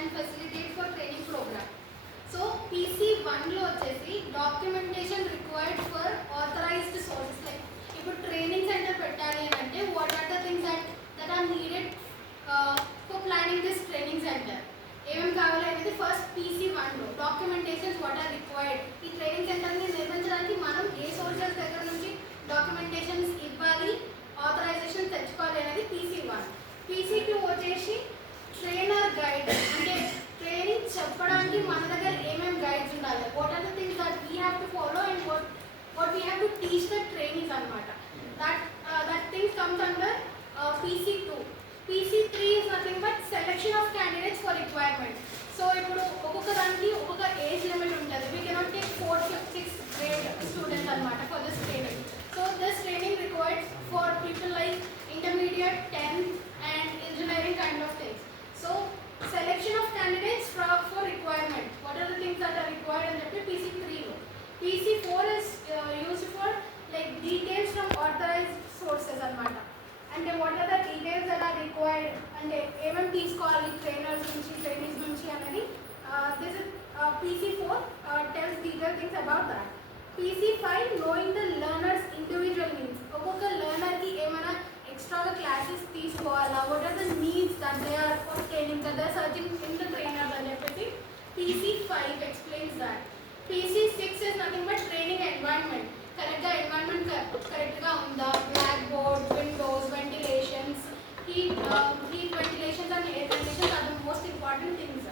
and facilitate for training program. So PC1 లో వచ్చేసి documentation required for authorized sources. Like ఇప్పుడు training center పెట్టాలి అంటే what are the things that are needed for planning this training center? ఏమేమి కావాలి అనేది first PC1 లో documentations what are required. ఈ ట్రైనింగ్ సెంటర్ని నిర్మించడానికి మనం ఏ సోర్సెస్ దగ్గర నుంచి డాక్యుమెంటేషన్స్ ఇవ్వాలి, ఆథరైజేషన్ తెచ్చుకోవాలి అనేది PC1. PC2 వచ్చేసి ట్రైనర్ గైడ్, అంటే ట్రైనింగ్ చెప్పడానికి మన దగ్గర ఏమేమి గైడ్స్ ఉండాలి, what are the things that we have to follow and what we have to teach the trainings అనమాట. That things comes under PC2. PC3 is nothing but selection of candidates for requirement. So ఇప్పుడు ఒక్కొక్క దానికి ఒక్కొక్క age limit ఉంటుంది. We cannot take 4th, 5th, 6th grade students అనమాట for this training. So this training requires for people like intermediate, 10th and engineering kind of things. So selection of candidates for requirement, what are the things that are required in the PC3 lo. PC4 is used for like details from authorized sources anamata, and what are the details that are required and even teesukovali trainers nunchi trainees nunchi anadi. This is PC4 tells detailed things about that. PC5 knowing the learner's individual needs. ఒక్కొక్క learner ki emana extra classes తీసుకోవాలా, what are the needs that they are obtaining, that they are searching in the trainer and everything. PC5 explains that. PC6 is nothing but training environment. Correctగా environment correctగా ఉందా, blackboard, windows, ventilations, heat ventilations and air ventilations are the most important things.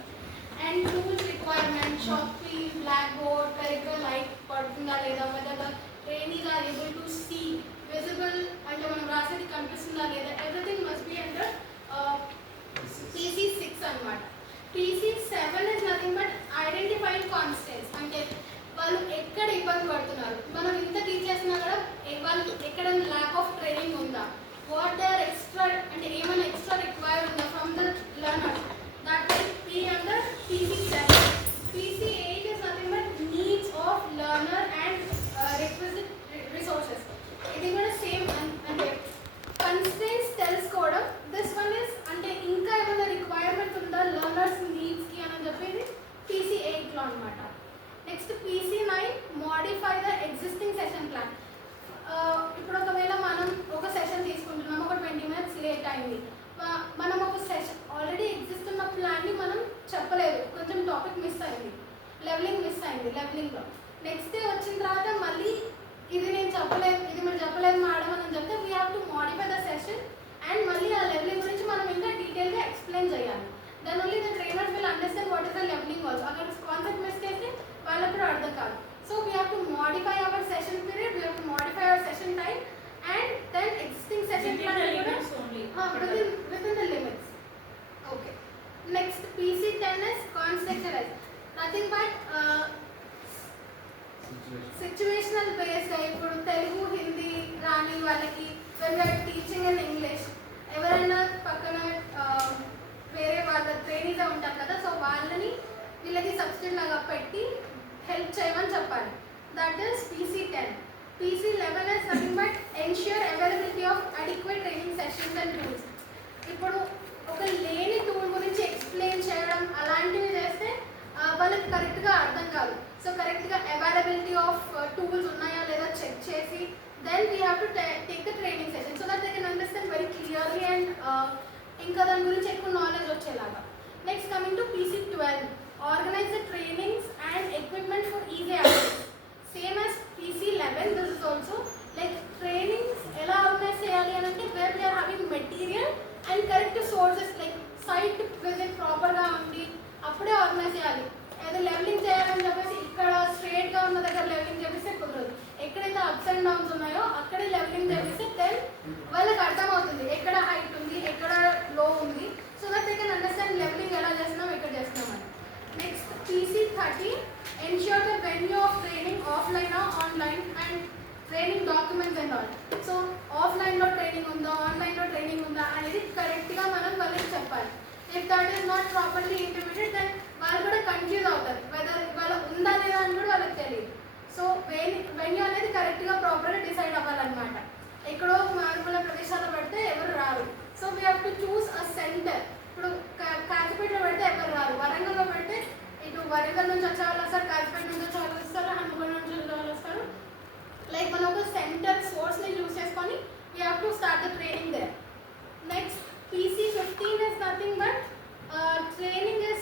And tools requirement, chalk wheel, blackboard, correctగా light పడుతుందా లేదా, whether the trainees are able to see visible అంటే మనం రాసేది కనిపిస్తుందా లేదా, everything must be under PC6 అన్నమాట. PC7 is nothing but identifying constants, అంటే వాళ్ళు ఎక్కడ ఇబ్బంది పడుతున్నారు, మనం ఇంత టీచ్ చేసినా కూడా వాళ్ళు ఎక్కడ ల్యాక్ ఆఫ్ ట్రైనింగ్ ఉందా, వాట్ దే ఆర్ ఎక్స్ట్రా అంటే ఏమైనా ఎక్స్ట్రా రిక్వైర్డ్ ఉందా from the learners, that will be under PC7. PC8 is nothing but needs of learner and requisite resources. ఇది కూడా సేమ్ అంటే కన్స్ట్రెయింట్స్ తెలుసుకోవడం. దిస్ వన్ ఇస్ అంటే ఇంకా ఏమైనా రిక్వైర్మెంట్ ఉందా లర్నర్స్ నీడ్స్కి అని చెప్పేది PC8లో అనమాట. Next PC9 modify the existing session plan. ఇప్పుడు ఒకవేళ మనం ఒక సెషన్ తీసుకుంటున్నాం, ఒక 20 minutes లేట్ అయింది, మనం ఒక సెషన్ ఆల్రెడీ ఎగ్జిస్ట్ ఉన్న ప్లాన్ని మనం చెప్పలేదు, కొంచెం టాపిక్ మిస్ అయింది, లెవెలింగ్ మిస్ అయింది లెవెలింగ్లో. నెక్స్ట్ డే వచ్చిన తర్వాత మళ్ళీ ఇది నేను చెప్పలేదు, ఇది మీరు చెప్పలేదు మేడం అని చెప్తే we have to modify the session and మళ్ళీ ఆ లెవెలింగ్ గురించి మనం ఇంకా డీటెయిల్గా ఎక్స్ప్లెయిన్ చేయాలి. Then only the trainers will understand what is the levelling also. అక్కడ కాన్సెప్ట్ మిస్ చేస్తే వాళ్ళకు కూడా అర్థం కాదు. So we have to modify our session period, we have to modify our session time and then existing session plan కూడా within the limits. Okay. Next PC10 is contextualize. Nothing but situational based. ఇప్పుడు తెలుగు హిందీ రాని వాళ్ళకి when we are teaching in English, ఎవరైనా పక్కన వేరే వాళ్ళ ట్రైనీగా ఉంటారు కదా, సో వాళ్ళని వీళ్ళకి సబ్స్టిట్యూట్ లాగా పెట్టి హెల్ప్ చేయమని చెప్పాలి. That is PC10. PC11 is nothing but ensure availability of adequate training sessions and tools. ఇప్పుడు ఒక లేని టూల్ గురించి ఎక్స్ప్లెయిన్ చేయడం అలాంటివి చేస్తే వాళ్ళకి కరెక్ట్గా అర్థం కాదు. సో కరెక్ట్గా అవైలబిలిటీ ఆఫ్ టూల్స్ ఉన్నాయా లేదా చెక్ చేసి then we have to take the training session so that they can understand very clearly and ఇంకా దాని గురించి ఎక్కువ నాలెడ్జ్ వచ్చేలాగా. Next coming to PC12, organise the trainings and equipment for easy access. Same as PC11, this is also like trainings ఎలా organise చేయాలి అని అంటే where they are having material and correct sources like site visit ప్రాపర్గా ఉండి అప్పుడే ఆర్గనైజ్ చేయాలి. ఏదో లెవెలింగ్ చేయాలని చెప్పేసి ఇక్కడ స్ట్రేట్గా ఉన్న దగ్గర లెవెలింగ్ చేపిస్తే కుదరదు. ఎక్కడైతే అప్స్ అండ్ డౌన్స్ ఉన్నాయో అక్కడే లెవెలింగ్ చేపిస్తే దెన్ వాళ్ళకి అర్థమవుతుంది ఎక్కడ హైట్ ఉంది ఎక్కడ లో ఉంది. So that they can understand levelling ఎలా చేస్తున్నాం ఎక్కడ చేస్తున్నామని. Next PC13, ensure the venue of training offline or online and training documents and all. So ఆఫ్లైన్లో ట్రైనింగ్ ఉందా ఆన్లైన్లో ట్రైనింగ్ ఉందా అనేది కరెక్ట్గా మనం వాళ్ళకి చెప్పాలి. If that is not properly intimated then వాళ్ళు కూడా కన్ఫ్యూజ్ అవుతారు, వెదర్ వాళ్ళ ఉందా లేదా అని కూడా వాళ్ళకి తెలియదు. సో వెన్యూ అనేది కరెక్ట్గా ప్రాపర్గా డిసైడ్ అవ్వాలన్నమాట. ఎక్కడో మారుమూల ప్రదేశాల్లో పెడితే ఎవరు రారు. So we have to choose అ సెంటర్. ఇప్పుడు కాచిపేటలో పెడితే ఎవరు రారు, nothing but training is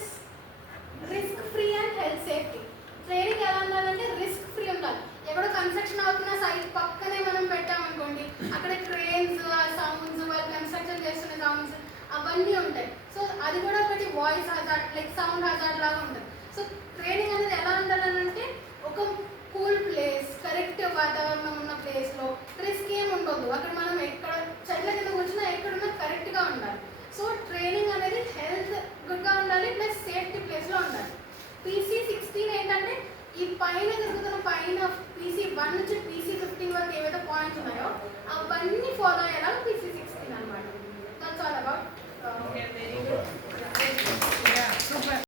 risk free and health safety. Training ఎలా ఉండాలంటే రిస్క్ ఫ్రీ ఉండాలి. ఎక్కడో కన్స్ట్రక్షన్ అవుతున్న సైట్ పక్కనే మనం పెట్టామనుకోండి, అక్కడ క్రేన్స్, సౌండ్స్, వాళ్ళు కన్స్ట్రక్షన్ చేస్తున్న సౌండ్స్ అవన్నీ ఉంటాయి. సో అది కూడా ఒకటి voice hazard, like sound hazard లాగా ఉంటుంది. సో ట్రైనింగ్ అనేది ఎలా ఉండాలంటే ఒక కూల్ ప్లేస్, కరెక్ట్ వాతావరణం ఉన్న ప్లేస్లో రిస్క్ ఏమి ఉండదు. అక్కడ మనం ఎక్కడ చెట్ల కింద కూర్చున్నా ఎక్కడున్నా కరెక్ట్గా ఉండాలి. సో ట్రైనింగ్ అనేది హెల్త్ గుడ్గా ఉండాలి, ప్లస్ సేఫ్టీ ప్లేస్లో ఉండాలి. PC16 ఏంటంటే ఈ పైన జరుగుతున్న PC1 నుంచి PC15 వరకు ఏవైతే పాయింట్స్ ఉన్నాయో అవన్నీ ఫాలో అయ్యేలా PC16